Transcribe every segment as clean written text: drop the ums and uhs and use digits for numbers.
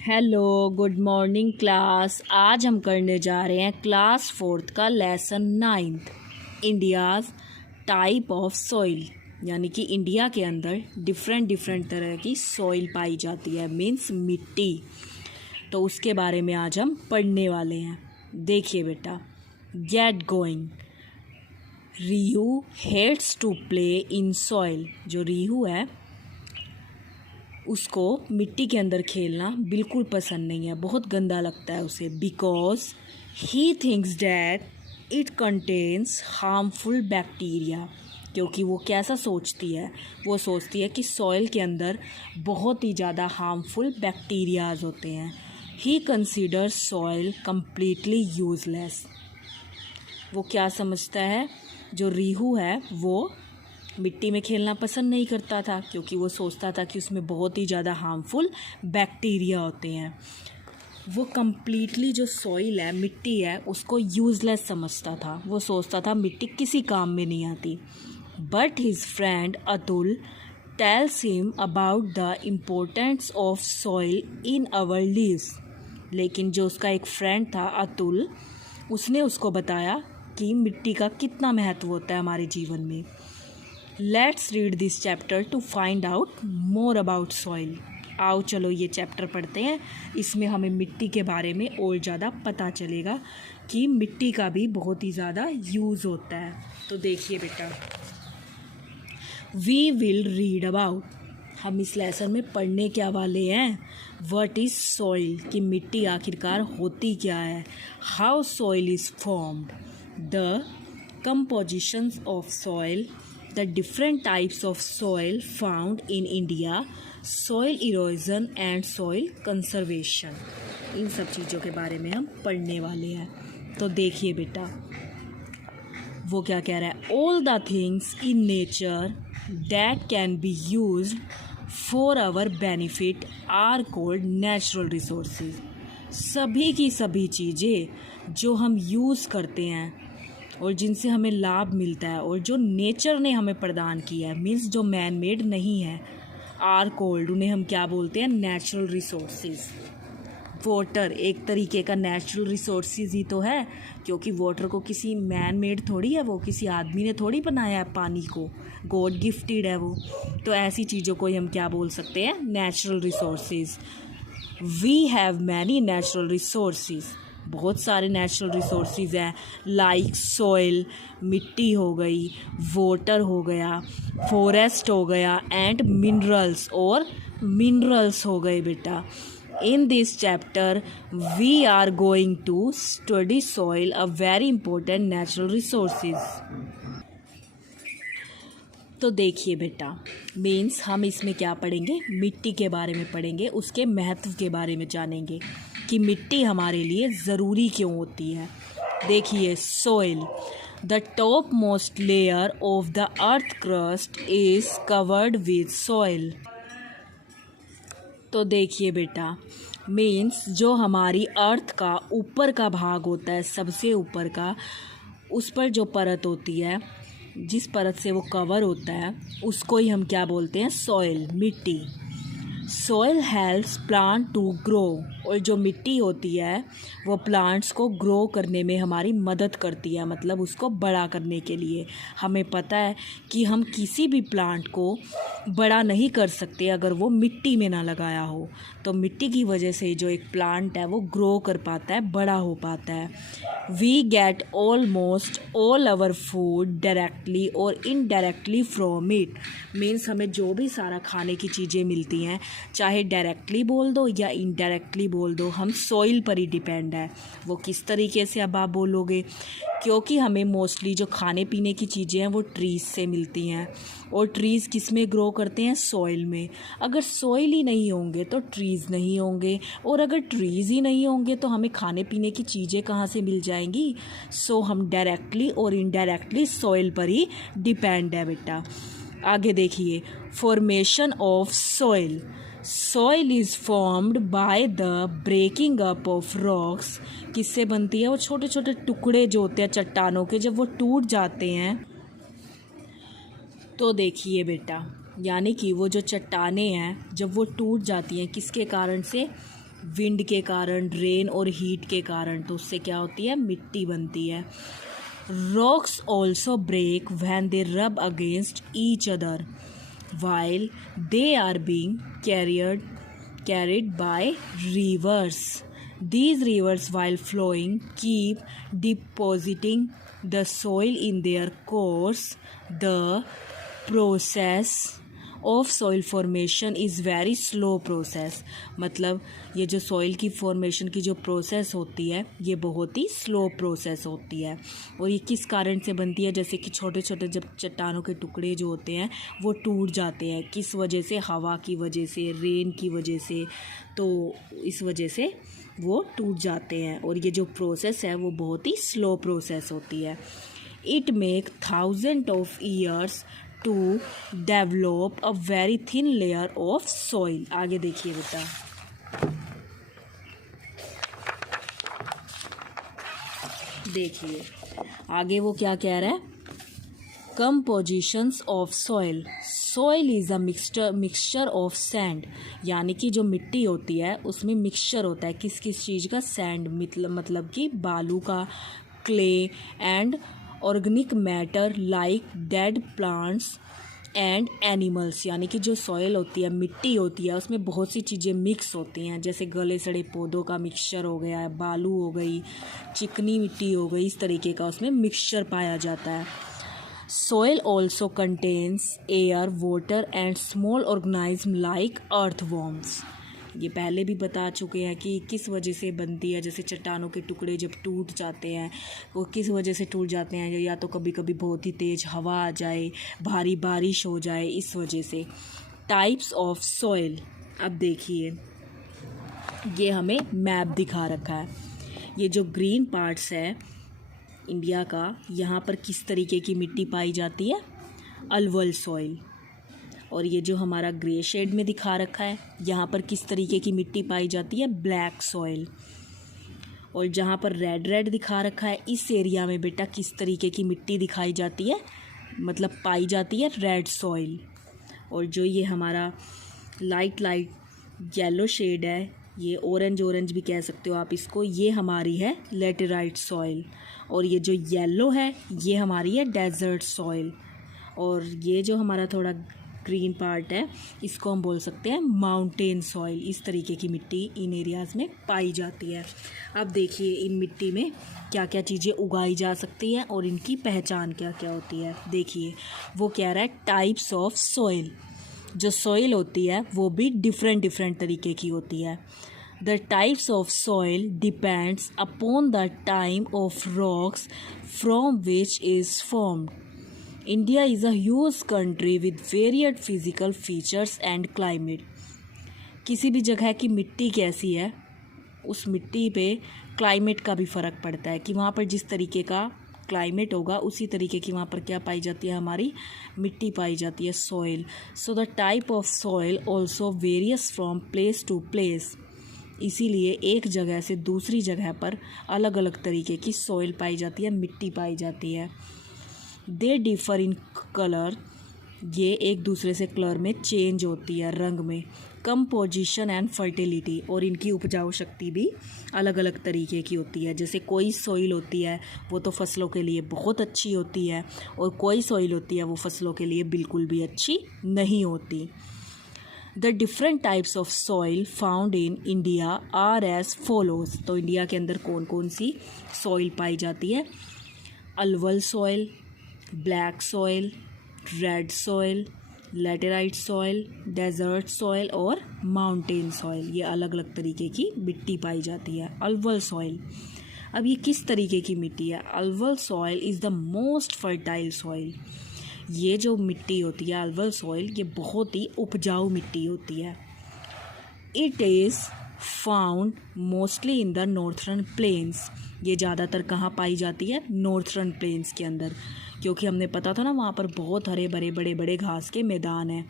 Hello, good morning class. आज हम करने जा रहे हैं क्लास 4th का lesson 9th, India's type of soil. यानी कि इंडिया के अंदर डिफरेंट तरह की सॉइल पाई जाती है, मीन्स मिट्टी। तो उसके बारे में आज हम पढ़ने वाले हैं। देखिए बेटा, गेट गोइंग। रिहू hates to play in soil. जो रिहू है उसको मिट्टी के अंदर खेलना बिल्कुल पसंद नहीं है, बहुत गंदा लगता है उसे। Because he thinks that it contains harmful bacteria. क्योंकि वो कैसा सोचती है, वो सोचती है कि सॉइल के अंदर बहुत ही ज़्यादा हार्मफुल बैक्टीरियाज होते हैं। ही कंसिडर्स सॉइल कम्प्लीटली यूजलेस। वो क्या समझता है, जो रिहू है वो मिट्टी में खेलना पसंद नहीं करता था, क्योंकि वो सोचता था कि उसमें बहुत ही ज़्यादा हार्मफुल बैक्टीरिया होते हैं। वो कम्प्लीटली जो सॉइल है, मिट्टी है, उसको यूज़लेस समझता था। वो सोचता था मिट्टी किसी काम में नहीं आती। But his friend Atul tells him about the importance of soil in our lives. लेकिन जो उसका एक फ्रेंड था अतुल, उसने उसको बताया कि मिट्टी का कितना महत्व होता है हमारे जीवन में। Let's read this chapter two find out more about soil. आओ चलो ये चैप्टर पढ़ते हैं। इसमें हमें मिट्टी के बारे में और ज़्यादा पता चलेगा कि मिट्टी का भी बहुत ही ज़्यादा यूज़ होता है। तो देखिए बेटा, वी विल रीड अबाउट। हम इस लेसन में पढ़ने क्या वाले हैं, व्हाट इज़ सॉइल, कि मिट्टी आखिरकार होती क्या है। How soil is formed, the compositions of soil, the different types of soil found in India, soil erosion and soil conservation। इन सब चीज़ों के बारे में हम पढ़ने वाले हैं। तो देखिए बेटा, वो क्या कह रहा है, all the things in nature that can be used for our benefit are called natural resources। सभी की सभी चीज़ें जो हम यूज़ करते हैं और जिनसे हमें लाभ मिलता है और जो नेचर ने हमें प्रदान किया है, मीन्स जो मैन मेड नहीं है, आर कोल्ड, उन्हें हम क्या बोलते हैं, नेचुरल रिसोर्सेज। वाटर एक तरीके का नेचुरल रिसोर्सेज ही तो है, क्योंकि वाटर को किसी मैन मेड थोड़ी है, वो किसी आदमी ने थोड़ी बनाया है, पानी को गॉड गिफ्टेड है वो। तो ऐसी चीज़ों को ही हम क्या बोल सकते हैं, natural resources. We have many natural resources. बहुत सारे नेचुरल रिसोर्सेज हैं, लाइक सॉइल, मिट्टी हो गई, वाटर हो गया, फॉरेस्ट हो गया, एंड मिनरल्स, और मिनरल्स हो गए बेटा। In this chapter we are going to study soil, a very important natural resources. तो देखिए बेटा, मीन्स हम इसमें क्या पढ़ेंगे, मिट्टी के बारे में पढ़ेंगे, उसके महत्व के बारे में जानेंगे कि मिट्टी हमारे लिए ज़रूरी क्यों होती है। देखिए, soil, the top most layer of the earth crust is covered with soil. तो देखिए बेटा, मीन्स जो हमारी अर्थ का ऊपर का भाग होता है, सबसे ऊपर का, उस पर जो परत होती है, जिस परत से वो कवर होता है, उसको ही हम क्या बोलते हैं, सॉइल, मिट्टी। Soil helps plant to grow. और जो मिट्टी होती है वो प्लांट्स को ग्रो करने में हमारी मदद करती है, मतलब उसको बड़ा करने के लिए। हमें पता है कि हम किसी भी प्लांट को बड़ा नहीं कर सकते अगर वो मिट्टी में ना लगाया हो। तो मिट्टी की वजह से जो एक प्लांट है वो ग्रो कर पाता है, बड़ा हो पाता है। We get almost all our food directly और इनडायरेक्टली फ्रॉम इट। मीन्स हमें जो भी सारा खाने की चीज़ें मिलती हैं, चाहे डायरेक्टली बोल दो या इनडायरेक्टली बोल दो, हम सॉइल पर ही डिपेंड है। वो किस तरीके से अब आप बोलोगे, क्योंकि हमें मोस्टली जो खाने पीने की चीज़ें हैं वो ट्रीज़ से मिलती हैं, और ट्रीज़ किस में ग्रो करते हैं, सॉइल में। अगर सॉइल ही नहीं होंगे तो ट्रीज़ नहीं होंगे, और अगर ट्रीज़ ही नहीं होंगे तो हमें खाने पीने की चीज़ें कहाँ से मिल जाएंगी। सो हम डायरेक्टली और इनडायरेक्टली सॉइल पर ही डिपेंड है बेटा। आगे देखिए, formation of soil. Soil is formed by the breaking up of rocks. किससे बनती है, वो छोटे छोटे टुकड़े जो होते हैं चट्टानों के, जब वो टूट जाते हैं तो देखिए बेटा, यानी कि वो जो चट्टानें हैं जब वो टूट जाती हैं, किसके कारण से, विंड के कारण, रेन और हीट के कारण, तो उससे क्या होती है, मिट्टी बनती है। Rocks also break when they rub against each other while they are being carried by rivers. These rivers, while flowing, keep depositing the soil in their course. The process of soil formation is very slow process. मतलब ये जो soil की formation की जो process होती है ये बहुत ही स्लो प्रोसेस होती है। और ये किस कारण से बनती है, जैसे कि छोटे छोटे जब चट्टानों के टुकड़े जो होते हैं वो टूट जाते हैं, किस वजह से, हवा की वजह से, रेन की वजह से, तो इस वजह से वो टूट जाते हैं। और ये जो प्रोसेस है वो बहुत ही स्लो प्रोसेस होती है। It make thousand of years to develop a very thin layer of soil. आगे देखिए बेटा, देखिए आगे वो क्या कह रहा है, compositions of soil. Soil is a mixture of sand, यानी कि जो मिट्टी होती है उसमें मिक्सचर होता है किस किस चीज़ का, सैंड मतलब कि बालू का, clay and organic matter like dead plants and animals. यानी कि जो सॉइल होती है, मिट्टी होती है, उसमें बहुत सी चीज़ें मिक्स होती हैं, जैसे गले सड़े पौधों का मिक्सचर हो गया है, बालू हो गई, चिकनी मिट्टी हो गई, इस तरीके का उसमें मिक्सचर पाया जाता है। Soil also contains air, water and small organism like earthworms. ये पहले भी बता चुके हैं कि किस वजह से बनती है। जैसे चट्टानों के टुकड़े जब टूट जाते हैं वो किस वजह से टूट जाते हैं, या तो कभी कभी बहुत ही तेज़ हवा आ जाए, भारी बारिश हो जाए, इस वजह से। टाइप्स ऑफ सॉइल, अब देखिए ये हमें मैप दिखा रखा है। ये जो ग्रीन पार्ट्स है इंडिया का, यहाँ पर किस तरीके की मिट्टी पाई जाती है, अल्वल सॉइल। और ये जो हमारा ग्रे शेड में दिखा रखा है, यहाँ पर किस तरीके की मिट्टी पाई जाती है, ब्लैक सॉइल। और जहाँ पर रेड रेड दिखा रखा है, इस एरिया में बेटा किस तरीके की मिट्टी दिखाई जाती है, मतलब पाई जाती है, रेड सॉइल। और जो ये हमारा लाइट येलो शेड है, ये ऑरेंज भी कह सकते हो आप इसको, ये हमारी है लेटेराइट सॉइल। और ये जो येलो है ये हमारी है डेजर्ट सॉइल। और ये जो हमारा थोड़ा ग्रीन पार्ट है इसको हम बोल सकते हैं माउंटेन सॉइल। इस तरीके की मिट्टी इन एरियाज़ में पाई जाती है। अब देखिए इन मिट्टी में क्या क्या चीज़ें उगाई जा सकती हैं और इनकी पहचान क्या क्या होती है। देखिए वो कह रहा है टाइप्स ऑफ सॉइल। जो सॉइल होती है वो भी डिफरेंट तरीके की होती है। The types of soil depends upon the time of rocks from which is formed. India is a huge country with varied physical features and climate. किसी भी जगह की मिट्टी कैसी है उस मिट्टी पे क्लाइमेट का भी फ़र्क पड़ता है कि वहाँ पर जिस तरीके का क्लाइमेट होगा उसी तरीके की वहाँ पर क्या पाई जाती है, हमारी मिट्टी पाई जाती है, soil. So the type of soil also various from place to place. इसीलिए एक जगह से दूसरी जगह पर अलग अलग तरीके की सॉइल पाई जाती है, मिट्टी पाई जाती है। दे डिफ़र इन कलर, ये एक दूसरे से कलर में चेंज होती है, रंग में। कंपोजिशन एंड फर्टिलिटी, और इनकी उपजाऊ शक्ति भी अलग अलग तरीके की होती है। जैसे कोई सॉइल होती है वो तो फसलों के लिए बहुत अच्छी होती है और कोई सॉइल होती है वो फसलों के लिए बिल्कुल भी अच्छी नहीं होती। The different types of soil found in India are as follows. तो इंडिया के अंदर कौन कौन सी सॉइल पाई जाती है, alluvial soil, black soil, red soil, laterite soil, desert soil और माउंटेन सॉइल। ये अलग अलग तरीके की मिट्टी पाई जाती है। अल्वल सॉइल, अब ये किस तरीके की मिट्टी है, alluvial soil is the most fertile soil. ये जो मिट्टी होती है अल्वल सॉइल, ये बहुत ही उपजाऊ मिट्टी होती है। It is found mostly in the northern plains. ये ज़्यादातर कहाँ पाई जाती है, नॉर्थर्न प्लेन्स के अंदर, क्योंकि हमने पता था ना वहाँ पर बहुत हरे भरे बड़े बड़े घास के मैदान हैं।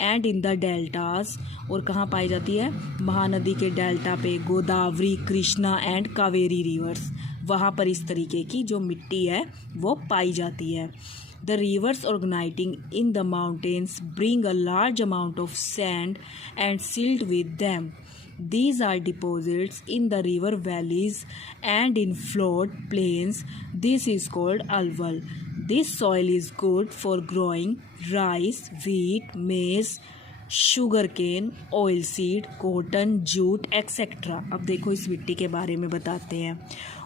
एंड इन द डेल्टास, और कहाँ पाई जाती है, महानदी के डेल्टा पे, गोदावरी, कृष्णा एंड कावेरी रिवर्स, वहाँ पर इस तरीके की जो मिट्टी है वो पाई जाती है। The rivers originating in the mountains bring a large amount of sand and silt with them. These are deposits in the river valleys and in flood plains. This is called alluvial. This soil is good for growing rice, wheat, maize, sugar cane, oil seed, cotton, jute etcetera. अब देखो इस मिट्टी के बारे में बताते हैं।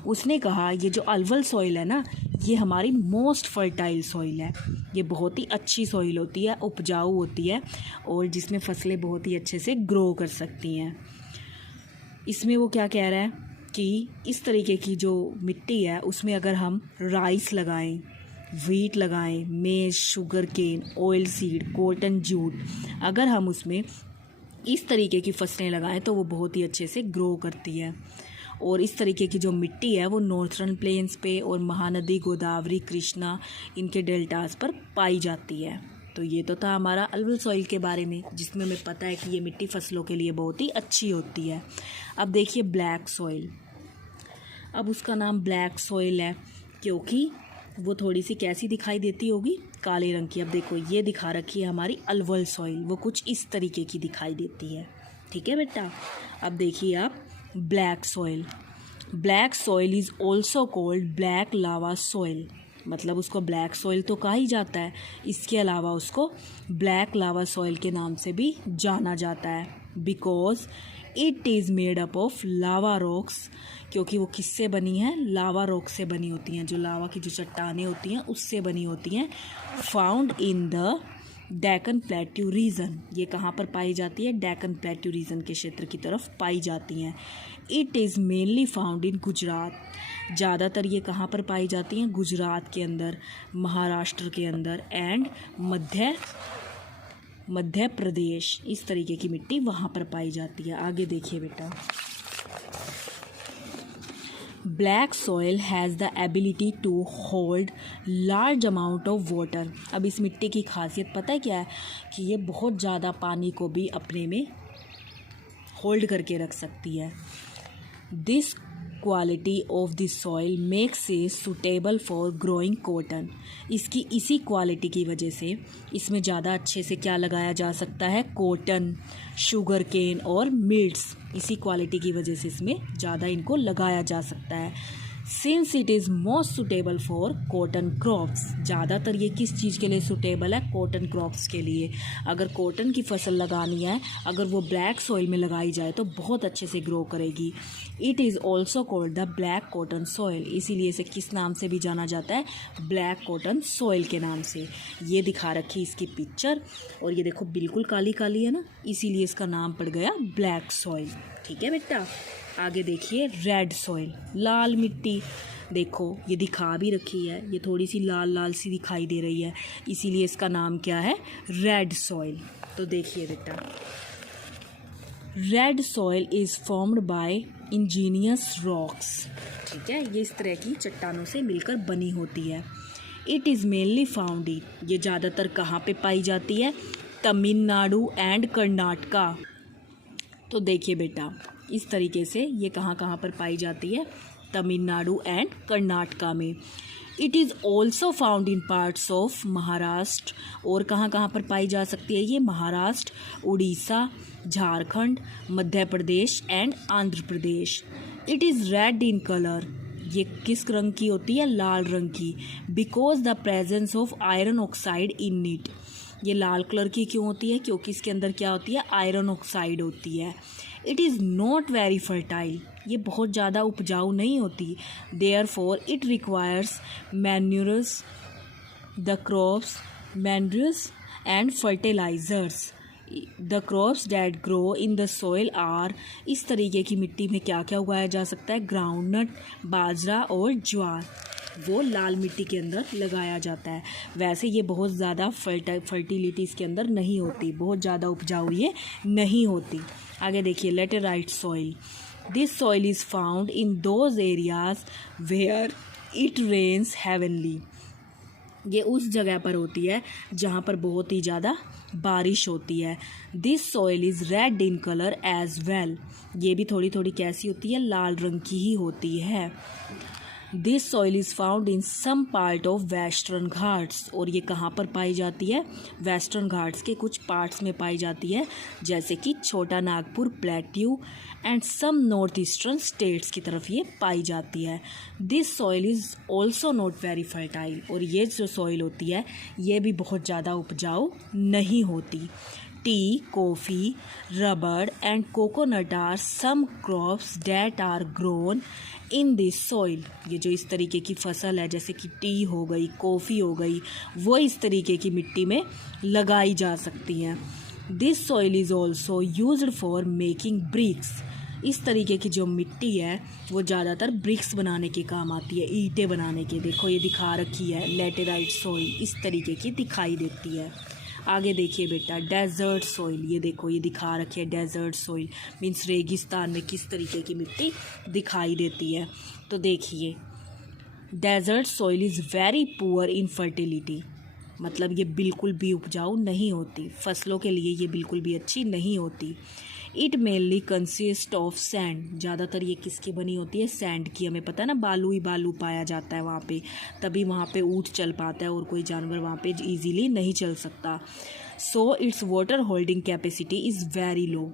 उसने कहा ये जो अलवल सॉइल है ना, ये हमारी मोस्ट फर्टाइल सॉइल है। ये बहुत ही अच्छी सॉइल होती है, उपजाऊ होती है और जिसमें फसलें बहुत ही अच्छे से ग्रो कर सकती हैं। इसमें वो क्या कह रहा है कि इस तरीके की जो मिट्टी है उसमें अगर हम राइस लगाएं, वीट लगाएं, maize, sugar cane, oil seed, cotton, jute, अगर हम उसमें इस तरीके की फसलें लगाएं तो वो बहुत ही अच्छे से ग्रो करती है। और इस तरीके की जो मिट्टी है वो नॉर्थर्न प्लेन्स पे और महानदी, गोदावरी, कृष्णा, इनके डेल्टास पर पाई जाती है। तो ये तो था हमारा अलवल सॉइल के बारे में, जिसमें हमें पता है कि ये मिट्टी फसलों के लिए बहुत ही अच्छी होती है। अब देखिए ब्लैक सॉइल। अब उसका नाम ब्लैक सॉइल है क्योंकि वो थोड़ी सी कैसी दिखाई देती होगी, काले रंग की। अब देखो ये दिखा रखी है हमारी अलवल सॉइल, वो कुछ इस तरीके की दिखाई देती है। ठीक है बेटा। अब देखिए आप black soil. Black soil is also called black lava soil, मतलब उसको ब्लैक सॉइल तो कहा ही जाता है, इसके अलावा उसको ब्लैक लावा सॉइल के नाम से भी जाना जाता है। Because it is made up of lava rocks, क्योंकि वो किससे बनी है, लावा रॉक से बनी होती हैं। जो लावा की जो चट्टानें होती हैं उससे बनी होती हैं। Found in the Deccan plateau region. ये कहाँ पर पाई जाती है, डेक्कन प्लेट्यू रीजन के क्षेत्र की तरफ पाई जाती हैं। It is mainly found in Gujarat. ज़्यादातर ये कहाँ पर पाई जाती हैं, गुजरात के अंदर, महाराष्ट्र के अंदर एंड मध्य प्रदेश। इस तरीके की मिट्टी वहाँ पर पाई जाती है। आगे देखिए बेटा। Black soil has the ability to hold large amount of water. अब इस मिट्टी की खासियत पता है क्या है, कि ये बहुत ज़्यादा पानी को भी अपने में होल्ड करके रख सकती है। This quality of this soil makes it suitable for growing cotton. इसकी इसी क्वालिटी की वजह से इसमें ज़्यादा अच्छे से क्या लगाया जा सकता है, कॉटन, शुगर केन और मिल्ट्स। इसी क्वालिटी की वजह से इसमें ज़्यादा इनको लगाया जा सकता है। Since it is most suitable for cotton crops. ज़्यादातर ये किस चीज़ के लिए सुटेबल है, कॉटन क्रॉप्स के लिए। अगर कॉटन की फसल लगानी है, अगर वो ब्लैक सॉइल में लगाई जाए तो बहुत अच्छे से ग्रो करेगी। It is also called the black cotton soil. इसीलिए इसे किस नाम से भी जाना जाता है, ब्लैक कॉटन सॉइल के नाम से। ये दिखा रखी इसकी पिक्चर, और ये देखो बिल्कुल काली काली है ना, इसीलिए इसका नाम पड़ गया ब्लैक सॉइल। ठीक है बेटा। आगे देखिए रेड सॉइल, लाल मिट्टी। देखो ये दिखा भी रखी है, ये थोड़ी सी लाल लाल सी दिखाई दे रही है, इसीलिए इसका नाम क्या है, रेड सॉइल। तो देखिए बेटा, red soil is formed bye Angénieux rocks. ठीक है, ये इस तरह की चट्टानों से मिलकर बनी होती है। It is mainly found in, ये ज़्यादातर कहाँ पे पाई जाती है, तमिलनाडु एंड कर्नाटका। तो देखिए बेटा, इस तरीके से ये कहाँ कहाँ पर पाई जाती है, तमिलनाडु एंड कर्नाटका में। It is also found in parts of Maharashtra. और कहाँ कहाँ पर पाई जा सकती है ये, Maharashtra, Orissa, Jharkhand, Madhya Pradesh and Andhra Pradesh. It is red in colour. ये किस रंग की होती है, लाल रंग की। Because the presence of iron oxide in it. ये लाल कलर की क्यों होती है, क्योंकि इसके अंदर क्या होती है, आयरन ऑक्साइड होती है। It is not very fertile. ये बहुत ज़्यादा उपजाऊ नहीं होती। Therefore it requires manures the crops, manures and fertilisers. The crops that grow in the soil are. इस तरीके की मिट्टी में क्या क्या उगाया जा सकता है, ग्राउंडनट, बाजरा और ज्वार। वो लाल मिट्टी के अंदर लगाया जाता है। वैसे ये बहुत ज़्यादा फर्टिलिटी इसके अंदर नहीं होती, बहुत ज़्यादा उपजाऊ ये नहीं होती। आगे देखिए laterite soil. This soil is found in those areas where it rains heavenly. ये उस जगह पर होती है जहाँ पर बहुत ही ज़्यादा बारिश होती है। This soil is red in colour as well. ये भी थोड़ी थोड़ी कैसी होती है, लाल रंग की ही होती है। This soil is found in some part of western Ghats, और ये कहाँ पर पाई जाती है? वेस्टर्न घाट्स के कुछ पार्ट्स में पाई जाती है, जैसे कि Chota Nagpur plateau and some north eastern states की तरफ ये पाई जाती है। This soil is also not very fertile, और ये जो सॉइल होती है ये भी बहुत ज़्यादा उपजाऊ नहीं होती। Tea, coffee, rubber and coconut are some crops that are grown in this soil. ये जो इस तरीके की फसल है, जैसे कि टी हो गई, कॉफ़ी हो गई, वो इस तरीके की मिट्टी में लगाई जा सकती हैं। This soil is also used for making bricks. इस तरीके की जो मिट्टी है वो ज़्यादातर ब्रिक्स बनाने के काम आती है, ईंटें बनाने के। देखो ये दिखा रखी है, लेटेराइट सॉइल इस तरीके की दिखाई देती है। आगे देखिए बेटा, डेजर्ट सॉइल, ये देखो ये दिखा रखी है डेजर्ट सॉइल, मीन्स रेगिस्तान में किस तरीके की मिट्टी दिखाई देती है। तो देखिए, desert soil is very poor in fertility, मतलब ये बिल्कुल भी उपजाऊ नहीं होती, फसलों के लिए ये बिल्कुल भी अच्छी नहीं होती। It mainly consist of sand, ज़्यादातर ये किसकी बनी होती है? सैंड की। हमें पता है ना, बालू ही बालू पाया जाता है वहाँ पे, तभी वहाँ पे ऊँट चल पाता है और कोई जानवर वहाँ पे इजीली नहीं चल सकता। So it's water holding capacity is very low,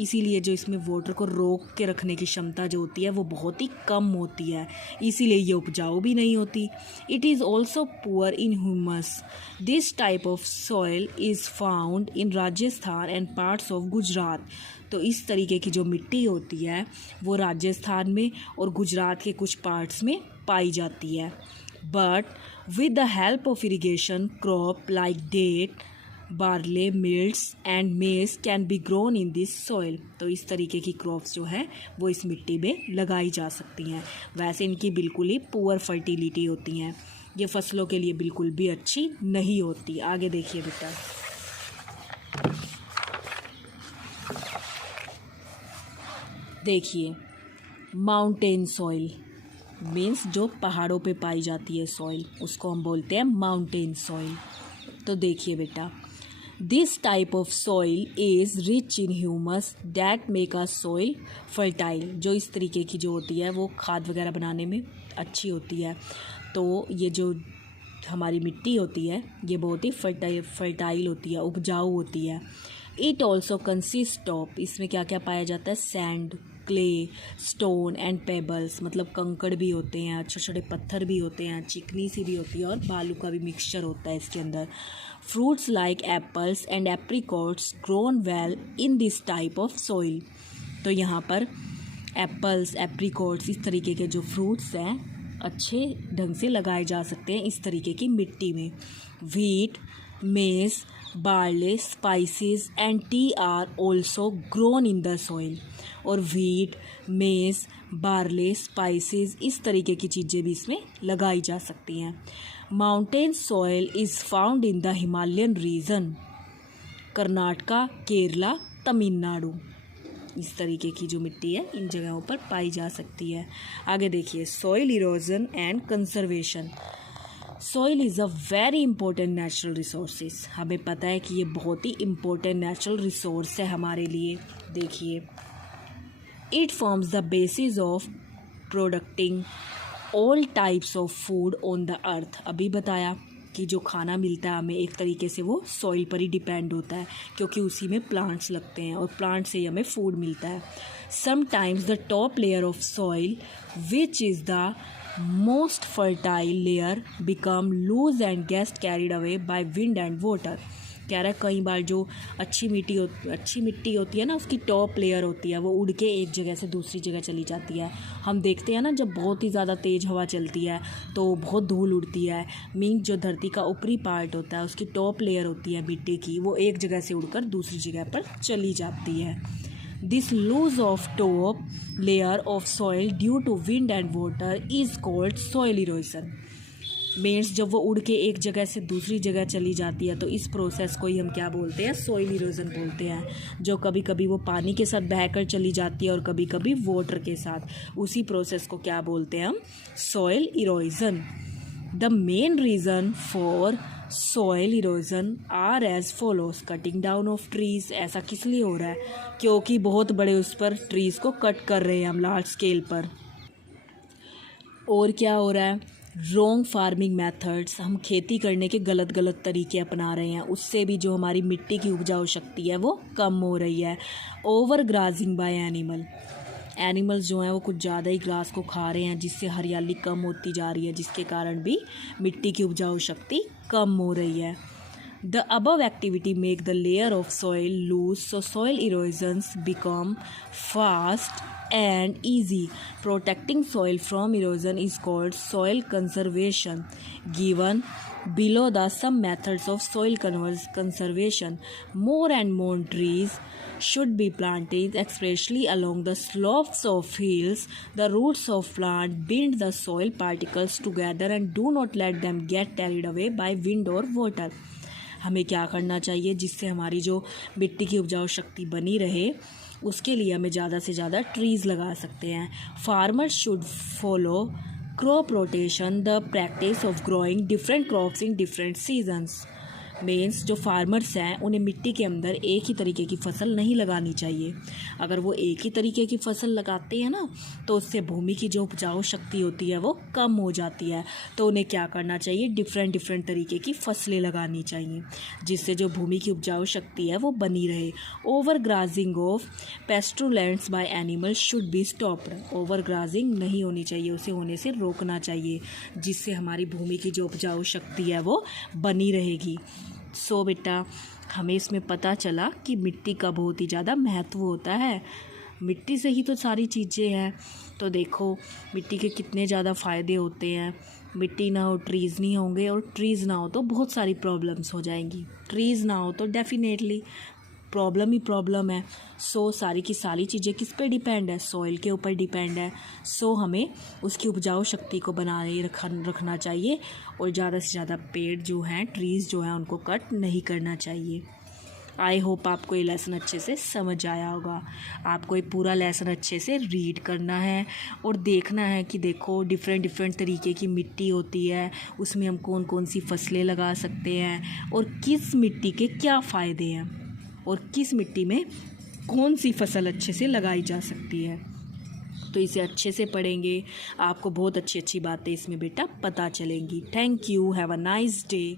इसीलिए जो इसमें वाटर को रोक के रखने की क्षमता जो होती है वो बहुत ही कम होती है, इसीलिए ये उपजाऊ भी नहीं होती। It is also poor in humus. This type of soil is found in Rajasthan and parts of Gujarat. तो इस तरीके की जो मिट्टी होती है वो राजस्थान में और गुजरात के कुछ पार्ट्स में पाई जाती है। But with the help of irrigation, crop like date, barley, millets and maize can be grown in this soil. तो इस तरीके की क्रॉप्स जो है वो इस मिट्टी में लगाई जा सकती हैं। वैसे इनकी बिल्कुल ही पुअर फर्टिलिटी होती हैं, ये फसलों के लिए बिल्कुल भी अच्छी नहीं होती। आगे देखिए बेटा, देखिए माउंटेन सॉइल, मीन्स जो पहाड़ों पे पाई जाती है सॉइल, उसको हम बोलते हैं माउंटेन सॉइल। तो देखिए बेटा, this type of soil is rich in humus that make a soil fertile. जो इस तरीके की जो होती है वो खाद वगैरह बनाने में अच्छी होती है। तो ये जो हमारी मिट्टी होती है ये बहुत ही फर्टाइल होती है, उपजाऊ होती है। इट ऑल्सो कंसिस्ट ऑफ, इसमें क्या क्या पाया जाता है? Sand, clay, stone and pebbles, मतलब कंकड़ भी होते हैं, छोटे छोटे पत्थर भी होते हैं, चिकनी सी भी होती है और बालू का भी मिक्सचर होता है इसके अंदर। Fruits like apples and apricots grown well in this type of soil. तो यहाँ पर एप्पल्स, एप्रिकॉट्स, इस तरीके के जो फ्रूट्स हैं अच्छे ढंग से लगाए जा सकते हैं इस तरीके की मिट्टी में। व्हीट, मेज, barley, spices and T R also grown in the soil. और व्हीट, मेज, बार्ले, स्पाइसेस, इस तरीके की चीज़ें भी इसमें लगाई जा सकती हैं। Mountain soil is found in the Himalayan region, Karnataka, Kerala, Tamil Nadu. इस तरीके की जो मिट्टी है इन जगहों पर पाई जा सकती है। आगे देखिए, soil erosion and conservation. Soil is a very important natural resources. हमें पता है कि ये बहुत ही इम्पोर्टेंट नेचुरल रिसोर्स है हमारे लिए। देखिए, it forms the basis of प्रोडक्टिंग all types of food on the earth. अभी बताया कि जो खाना मिलता है हमें एक तरीके से वो सॉइल पर ही डिपेंड होता है, क्योंकि उसी में प्लांट्स लगते हैं और प्लांट से ही हमें फूड मिलता है। Sometimes the top layer of soil which is the most fertile layer become loose and gets carried away by wind and water. कह रहा है कई बार जो अच्छी मिट्टी होती है ना, उसकी टॉप लेयर होती है, वो उड़ के एक जगह से दूसरी जगह चली जाती है। हम देखते हैं ना, जब बहुत ही ज़्यादा तेज़ हवा चलती है तो बहुत धूल उड़ती है। मीन जो धरती का ऊपरी पार्ट होता है उसकी टॉप लेयर होती है मिट्टी की, वो एक जगह से उड़कर दूसरी जगह पर चली जाती है। This lose of top layer of soil due to wind and water is called soil erosion. Means जब वो उड़ के एक जगह से दूसरी जगह चली जाती है तो इस प्रोसेस को ही हम क्या बोलते हैं? सॉइल इरोजन बोलते हैं। जो कभी कभी वो पानी के साथ बहकर चली जाती है और कभी कभी वाटर के साथ, उसी प्रोसेस को क्या बोलते हैं हम? Soil erosion. The main reason for soil erosion are as follows. Cutting down of trees. ऐसा किस लिए हो रहा है? क्योंकि बहुत बड़े उस पर ट्रीज़ को कट कर रहे हैं हम लार्ज स्केल पर। और क्या हो रहा है, रॉन्ग फार्मिंग मेथड्स, हम खेती करने के गलत गलत तरीके अपना रहे हैं, उससे भी जो हमारी मिट्टी की उपजाऊ शक्ति है वो कम हो रही है। ओवर ग्राजिंग बाय एनिमल्स जो हैं वो कुछ ज़्यादा ही ग्रास को खा रहे हैं, जिससे हरियाली कम होती जा रही है, जिसके कारण भी मिट्टी की उपजाऊ शक्ति कम हो रही है। The above activity make the layer of soil loose, so soil erosions become fast and easy. Protecting soil from erosion is called soil conservation. Given below the some methods of soil conservation, more and more trees should be planted, especially along the slopes of hills. The roots of plant bind the soil particles together and do not let them get carried away by wind or water. हमें क्या करना चाहिए जिससे हमारी जो मिट्टी की उपजाऊ शक्ति बनी रहे, उसके लिए हमें ज़्यादा से ज़्यादा ट्रीज़ लगा सकते हैं। Farmers should follow crop rotation, the practice of growing different crops in different seasons. Means जो फार्मर्स हैं उन्हें मिट्टी के अंदर एक ही तरीके की फसल नहीं लगानी चाहिए। अगर वो एक ही तरीके की फसल लगाते हैं ना, तो उससे भूमि की जो उपजाऊ शक्ति होती है वो कम हो जाती है। तो उन्हें क्या करना चाहिए, डिफरेंट तरीके की फसलें लगानी चाहिए, जिससे जो भूमि की उपजाऊ शक्ति है वो बनी रहे। Overgrazing of pastures by animals should be stopped. Overgrazing नहीं होनी चाहिए, उसे होने से रोकना चाहिए, जिससे हमारी भूमि की जो उपजाऊ शक्ति है वो बनी रहेगी। सो बेटा, हमें इसमें पता चला कि मिट्टी का बहुत ही ज़्यादा महत्व होता है। मिट्टी से ही तो सारी चीज़ें हैं। तो देखो मिट्टी के कितने ज़्यादा फ़ायदे होते हैं। मिट्टी ना हो ट्रीज़ नहीं होंगे, और ट्रीज़ ना हो तो बहुत सारी प्रॉब्लम्स हो जाएंगी। ट्रीज़ ना हो तो डेफिनेटली प्रॉब्लम ही प्रॉब्लम है। सो सारी की सारी चीज़ें किस पे डिपेंड है, सॉइल के ऊपर डिपेंड है। सो हमें उसकी उपजाऊ शक्ति को बनाए रखना चाहिए, और ज़्यादा से ज़्यादा पेड़ जो हैं, ट्रीज़ जो हैं, उनको कट नहीं करना चाहिए। आई होप आपको ये लेसन अच्छे से समझ आया होगा। आपको ये पूरा लेसन अच्छे से रीड करना है और देखना है कि देखो डिफरेंट तरीके की मिट्टी होती है, उसमें हम कौन कौन सी फसलें लगा सकते हैं, और किस मिट्टी के क्या फ़ायदे हैं, और किस मिट्टी में कौन सी फसल अच्छे से लगाई जा सकती है। तो इसे अच्छे से पढ़ेंगे, आपको बहुत अच्छी अच्छी बातें इसमें बेटा पता चलेंगी। Thank you, have a nice day.